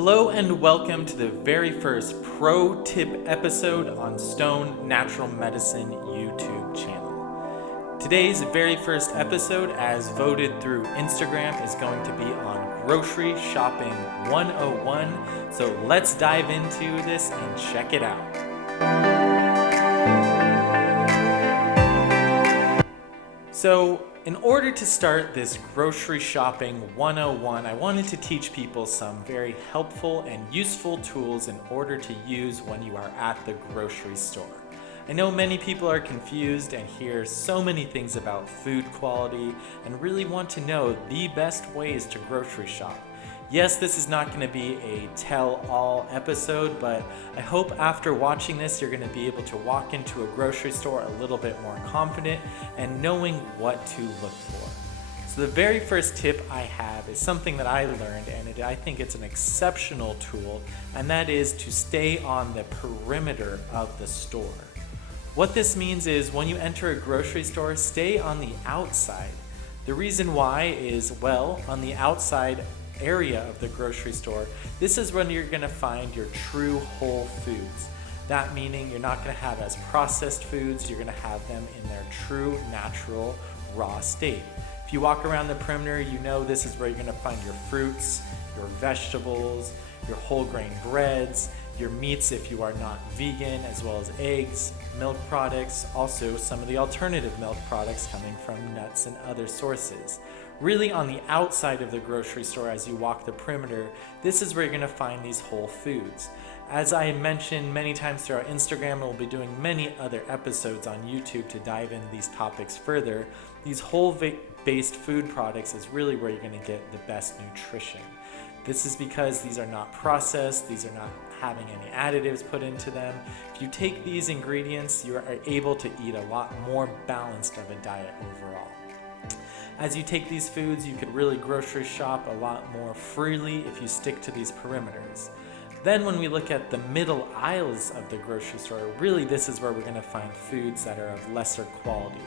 Hello and welcome to the very first pro tip episode on Stone Natural Medicine YouTube channel. Today's very first episode, as voted through Instagram, is going to be on Grocery Shopping 101. So let's dive into this and check it out. So, in order to start this Grocery Shopping 101, I wanted to teach people some very helpful and useful tools in order to use when you are at the grocery store. I know many people are confused and hear so many things about food quality and really want to know the best ways to grocery shop. Yes, this is not going to be a tell-all episode, but I hope after watching this you're going to be able to walk into a grocery store a little bit more confident and knowing what to look for. So the very first tip I have is something that I learned, and I think it's an exceptional tool, and that is to stay on the perimeter of the store. What this means is when you enter a grocery store, stay on the outside. The reason why is, well, on the outside area of the grocery store, this is when you're going to find your true whole foods. That meaning you're not going to have as processed foods, you're going to have them in their true, natural, raw state. If you walk around the perimeter, you know this is where you're going to find your fruits, your vegetables, your whole grain breads, your meats if you are not vegan, as well as eggs, milk products, also some of the alternative milk products coming from nuts and other sources. Really on the outside of the grocery store as you walk the perimeter, this is where you're going to find these whole foods. As I mentioned many times through our Instagram, and we'll be doing many other episodes on YouTube to dive into these topics further, these whole-based food products is really where you're going to get the best nutrition. This is because these are not processed, these are not having any additives put into them. If you take these ingredients, you are able to eat a lot more balanced of a diet overall. As you take these foods, you could really grocery shop a lot more freely if you stick to these perimeters. Then when we look at the middle aisles of the grocery store, really this is where we're going to find foods that are of lesser quality.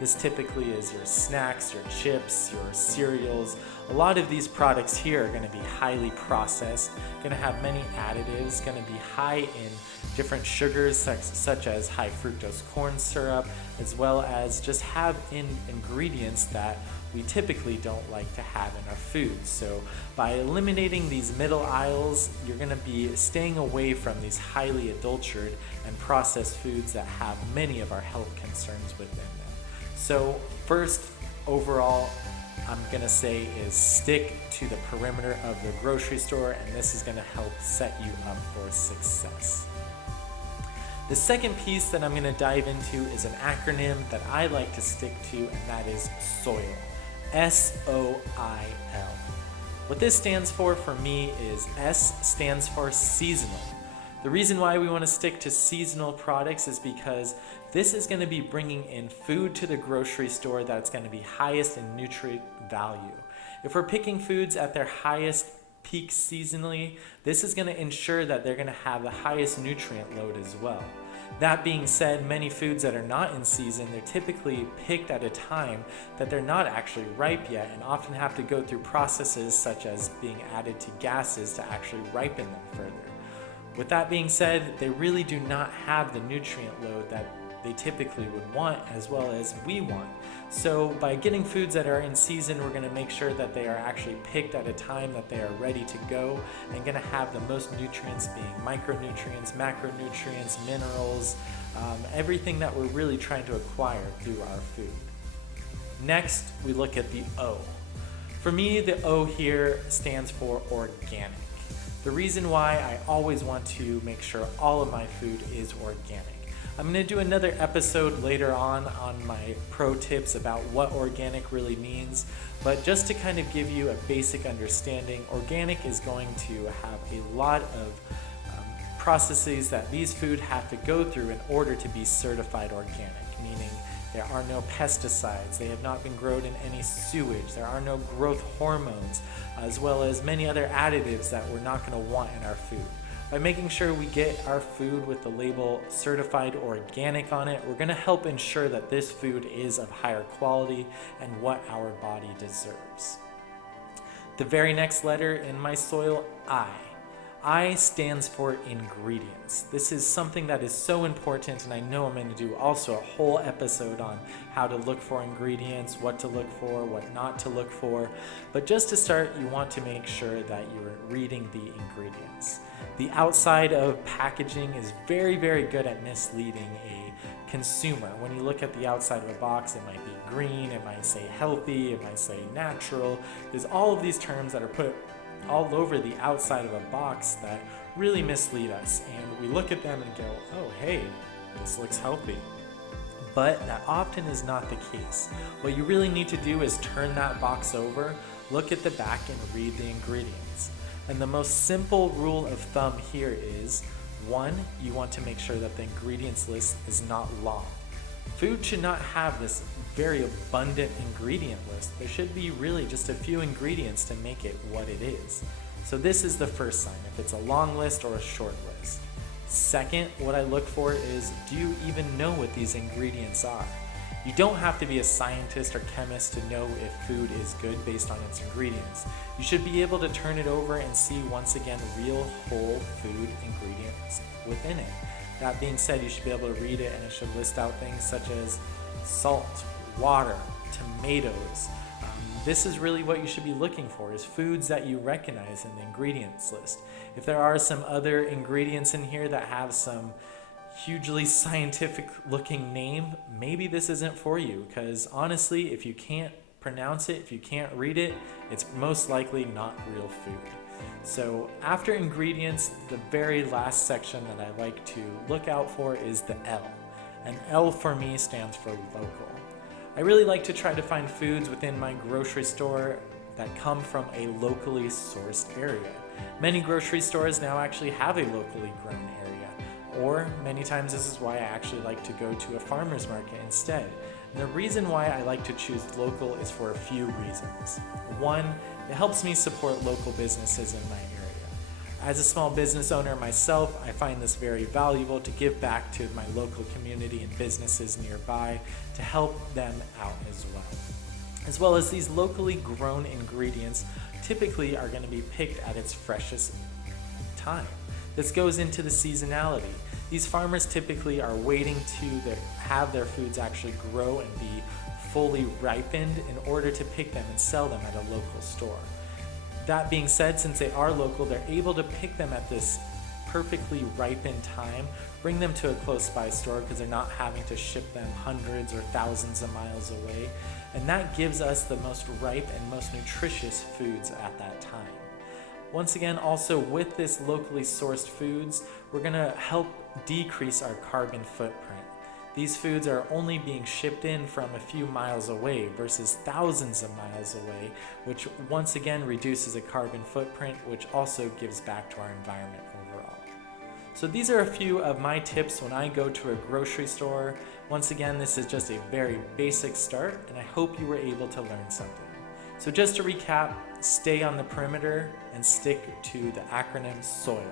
This typically is your snacks, your chips, your cereals. A lot of these products here are going to be highly processed, going to have many additives, going to be high in different sugars such as high fructose corn syrup, as well as just have ingredients that we typically don't like to have in our foods. So by eliminating these middle aisles, you're going to be staying away from these highly adulterated and processed foods that have many of our health concerns within them. So first, overall, I'm going to say is stick to the perimeter of the grocery store, and this is going to help set you up for success. The second piece that I'm going to dive into is an acronym that I like to stick to, and that is SOIL. SOIL. What this stands for me is S stands for seasonal. The reason why we want to stick to seasonal products is because this is going to be bringing in food to the grocery store that's going to be highest in nutrient value. If we're picking foods at their highest peak seasonally, this is going to ensure that they're going to have the highest nutrient load as well. That being said, many foods that are not in season, they're typically picked at a time that they're not actually ripe yet and often have to go through processes such as being added to gases to actually ripen them further. With that being said, they really do not have the nutrient load that they typically would want as well as we want. So by getting foods that are in season, we're going to make sure that they are actually picked at a time that they are ready to go and going to have the most nutrients being micronutrients, macronutrients, minerals, everything that we're really trying to acquire through our food. Next, we look at the O. For me, the O here stands for organic. The reason why I always want to make sure all of my food is organic. I'm going to do another episode later on my pro tips about what organic really means, but just to kind of give you a basic understanding, organic is going to have a lot of processes that these food have to go through in order to be certified organic, meaning there are no pesticides, they have not been grown in any sewage, there are no growth hormones, as well as many other additives that we're not going to want in our food. By making sure we get our food with the label certified organic on it, we're going to help ensure that this food is of higher quality and what our body deserves. The very next letter in my SOIL, I. I stands for ingredients. This is something that is so important, and I know I'm going to do also a whole episode on how to look for ingredients, what to look for, what not to look for. But just to start, you want to make sure that you're reading the ingredients. The outside of packaging is very, very good at misleading a consumer. When you look at the outside of a box, it might be green, it might say healthy, it might say natural. There's all of these terms that are put all over the outside of a box that really mislead us, and we look at them and go, oh hey, this looks healthy. But that often is not the case. What you really need to do is turn that box over, look at the back, and read the ingredients. And the most simple rule of thumb here is, 1, you want to make sure that the ingredients list is not long. Food should not have this very abundant ingredient list. There should be really just a few ingredients to make it what it is. So this is the first sign, if it's a long list or a short list. Second, what I look for is, do you even know what these ingredients are? You don't have to be a scientist or chemist to know if food is good based on its ingredients. You should be able to turn it over and see, once again, real whole food ingredients within it. That being said, you should be able to read it, and it should list out things such as salt, water, tomatoes. This is really what you should be looking for, is foods that you recognize in the ingredients list. If there are some other ingredients in here that have some hugely scientific looking name, maybe this isn't for you, because honestly, if you can't pronounce it, if you can't read it, it's most likely not real food. So after ingredients, the very last section that I like to look out for is the L. And L for me stands for local. I really like to try to find foods within my grocery store that come from a locally sourced area. Many grocery stores now actually have a locally grown area, or many times this is why I actually like to go to a farmer's market instead. And the reason why I like to choose local is for a few reasons. 1, it helps me support local businesses in my area. As a small business owner myself, I find this very valuable to give back to my local community and businesses nearby to help them out as well as these locally grown ingredients typically are going to be picked at its freshest time. This goes into the seasonality. These farmers typically are waiting to have their foods actually grow and be fully ripened in order to pick them and sell them at a local store. That being said, since they are local, they're able to pick them at this perfectly ripened time, bring them to a close by store because they're not having to ship them hundreds or thousands of miles away, and that gives us the most ripe and most nutritious foods at that time. Once again, also with this locally sourced foods, we're going to help decrease our carbon footprint. These foods are only being shipped in from a few miles away versus thousands of miles away, which once again reduces a carbon footprint, which also gives back to our environment overall. So these are a few of my tips when I go to a grocery store. Once again, this is just a very basic start, and I hope you were able to learn something. So just to recap, stay on the perimeter and stick to the acronym SOIL.